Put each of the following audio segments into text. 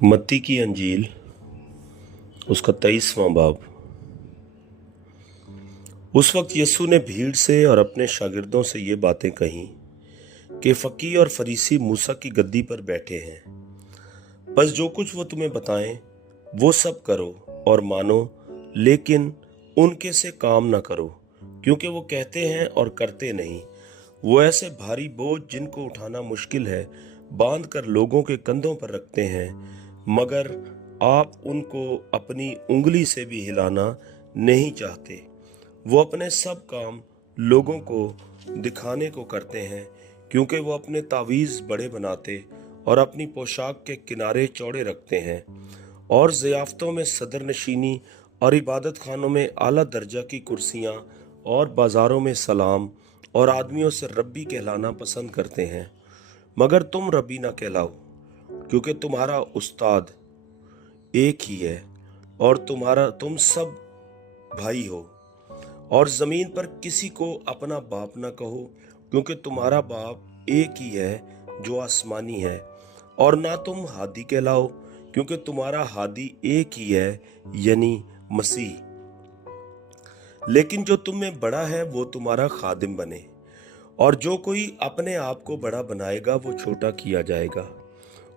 मत्ती की अंजील उसका 23वां बाब। उस वक्त यीशु ने भीड़ से और अपने शागिर्दों से ये बातें कहीं कि फकीह और फरीसी मूसा की गद्दी पर बैठे हैं। बस जो कुछ वो तुम्हें बताएं वो सब करो और मानो, लेकिन उनके से काम ना करो, क्योंकि वो कहते हैं और करते नहीं। वो ऐसे भारी बोझ जिनको उठाना मुश्किल है बांध कर लोगों के कंधों पर रखते हैं, मगर आप उनको अपनी उंगली से भी हिलाना नहीं चाहते। वो अपने सब काम लोगों को दिखाने को करते हैं, क्योंकि वो अपने तावीज़ बड़े बनाते और अपनी पोशाक के किनारे चौड़े रखते हैं, और ज़ियाफ़तों में सदर नशीनी और इबादत खानों में आला दर्जा की कुर्सियाँ और बाज़ारों में सलाम और आदमियों से रब्बी कहलाना पसंद करते हैं। मगर तुम रब्बी ना कहलाओ, क्योंकि तुम्हारा उस्ताद एक ही है और तुम सब भाई हो। और ज़मीन पर किसी को अपना बाप ना कहो, क्योंकि तुम्हारा बाप एक ही है जो आसमानी है। और ना तुम हादी कहलाओ, क्योंकि तुम्हारा हादी एक ही है, यानी मसीह। लेकिन जो तुम में बड़ा है वो तुम्हारा खादिम बने, और जो कोई अपने आप को बड़ा बनाएगा वो छोटा किया जाएगा,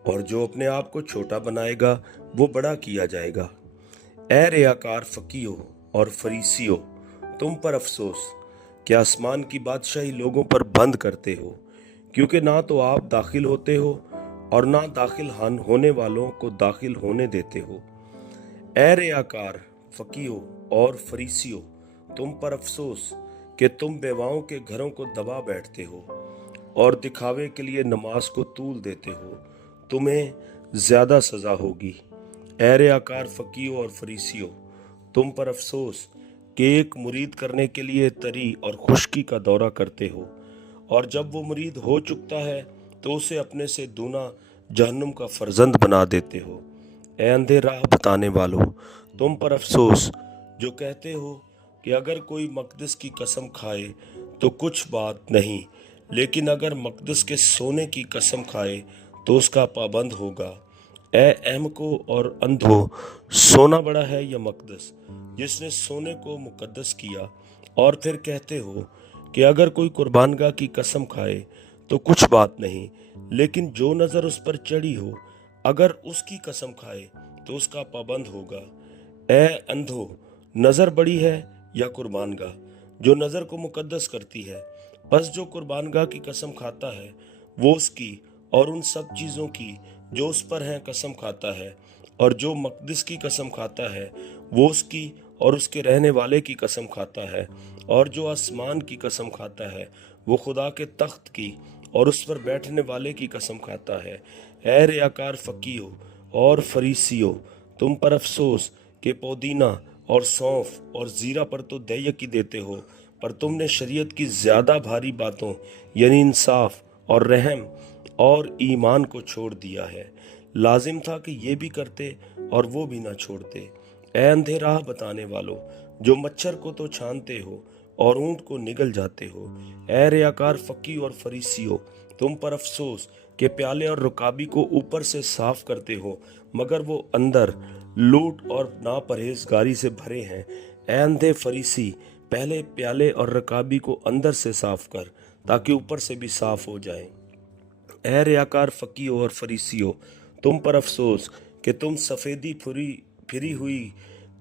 और जो अपने आप को छोटा बनाएगा वो बड़ा किया जाएगा। ए रियाकार फकीहो और फरीसियो, तुम पर अफसोस कि आसमान की बादशाही लोगों पर बंद करते हो, क्योंकि ना तो आप दाखिल होते हो और ना दाखिल होने वालों को दाखिल होने देते हो। ए रियाकार फकीहो और फरीसियो, तुम पर अफसोस कि तुम बेवाओं के घरों को दबा बैठते हो और दिखावे के लिए नमाज को तूल देते हो। तुम्हें ज्यादा सजा होगी। ए रियाकार फकीहो और फरीसियो, तुम पर अफसोस कि एक मुरीद करने के लिए तरी और खुश्की का दौरा करते हो, और जब वो मुरीद हो चुकता है तो उसे अपने से दूना जहन्नुम का फर्जंद बना देते हो। ए अंधे राह बताने वालों, तुम पर अफसोस जो कहते हो कि अगर कोई मकदस की कसम खाए तो कुछ बात नहीं, लेकिन अगर मकदस के सोने की कसम खाए तो उसका पाबंद होगा। ए अहमको और अंधो, सोना बड़ा है या मकदस जिसने सोने को मुकद्दस किया? और फिर कहते हो कि अगर कोई कुर्बानगाह की कसम खाए तो कुछ बात नहीं, लेकिन जो नज़र उस पर चढ़ी हो अगर उसकी कसम खाए तो उसका पाबंद होगा। ए अंधो, नज़र बड़ी है या कुर्बानगाह जो नज़र को मुकद्दस करती है? बस जो कुर्बानगाह की कसम खाता है वो उसकी और उन सब चीज़ों की जो उस पर हैं कसम खाता है, और जो मकदस की कसम खाता है वो उसकी और उसके रहने वाले की कसम खाता है, और जो आसमान की कसम खाता है वो खुदा के तख्त की और उस पर बैठने वाले की कसम खाता है। ए रियाकार फकीहो और फरीसियो, तुम पर अफसोस कि पुदीना और सौंफ और जीरा पर तो दयकी देते हो, पर तुमने शरीयत की ज्यादा भारी बातों यानी इंसाफ और रहम और ईमान को छोड़ दिया है। लाजिम था कि ये भी करते और वो भी ना छोड़ते। ए अंधे राह बताने वालों, जो मच्छर को तो छानते हो और ऊंट को निगल जाते हो। ए रियाकार फकीह और फरीसियो, तुम पर अफसोस कि प्याले और रुकाबी को ऊपर से साफ करते हो, मगर वो अंदर लूट और नापरहेजगारी से भरे हैं। ए अंधे फरीसी, पहले प्याले और रकाबी को अंदर से साफ कर, ताकि ऊपर से भी साफ हो जाए। ए रियाकार फकीहो और फरीसियो, तुम पर अफसोस कि तुम सफ़ेदी फिरी हुई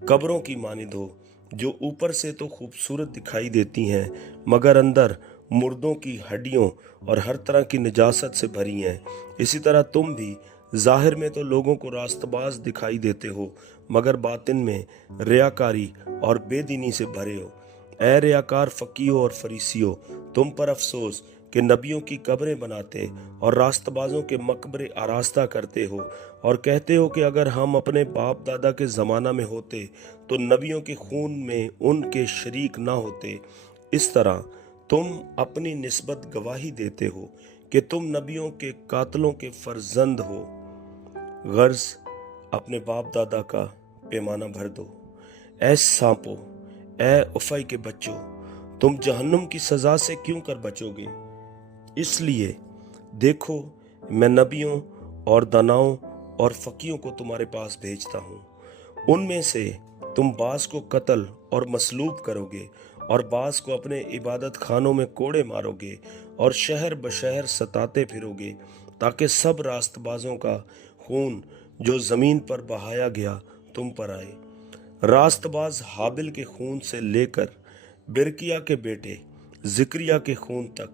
कब्रों की मानिंद हो, जो ऊपर से तो खूबसूरत दिखाई देती हैं मगर अंदर मुर्दों की हड्डियों और हर तरह की निजासत से भरी हैं। इसी तरह तुम भी जाहिर में तो लोगों को रास्तबाज दिखाई देते हो, मगर बातिन में रियाकारी और बेदीनी से भरे हो। ए रियाकार फकीहो और फरीसियो, तुम पर अफसोस कि नबियों की कब्रें बनाते और रास्तबाजों के मकबरे आरास्ता करते हो, और कहते हो कि अगर हम अपने बाप दादा के ज़माना में होते तो नबियों के खून में उनके शरीक ना होते। इस तरह तुम अपनी निस्बत गवाही देते हो कि तुम नबियों के कातलों के फर्जंद हो। गर्ज अपने बाप दादा का पैमाना भर दो। ए सांपो, ए उफई के बच्चों, तुम जहन्नुम की सजा से क्यों कर बचोगे? इसलिए देखो, मैं नबियों और दानाओं और फकीयों को तुम्हारे पास भेजता हूँ। उनमें से तुम बास को कत्ल और मसलूब करोगे और बास को अपने इबादत खानों में कोड़े मारोगे और शहर बशहर सताते फिरोगे, ताकि सब रास्तबाजों का खून जो ज़मीन पर बहाया गया तुम पर आए। रास्तबाज हाबिल के खून से लेकर बिरकिया के बेटे जिक्रिया के खून तक,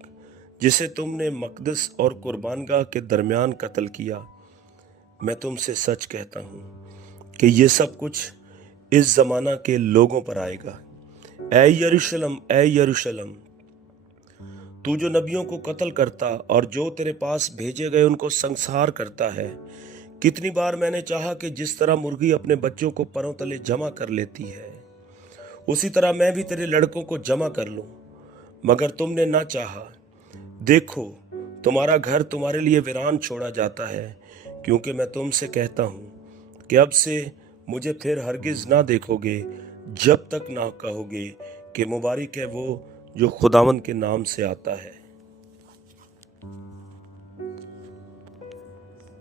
जिसे तुमने मकदस और कुर्बानगाह के दरमियान कत्ल किया। मैं तुमसे सच कहता हूँ कि ये सब कुछ इस ज़माना के लोगों पर आएगा। ऐ यरूशलेम, ऐ यरूशलेम, तू जो नबियों को कत्ल करता और जो तेरे पास भेजे गए उनको संसार करता है, कितनी बार मैंने चाहा कि जिस तरह मुर्गी अपने बच्चों को परों तले जमा कर लेती है, उसी तरह मैं भी तेरे लड़कों को जमा कर लूं, मगर तुमने ना चाहा। देखो, तुम्हारा घर तुम्हारे लिए वीरान छोड़ा जाता है, क्योंकि मैं तुमसे कहता हूं कि अब से मुझे फिर हरगिज ना देखोगे, जब तक ना कहोगे कि मुबारक है वो जो खुदावंद के नाम से आता है।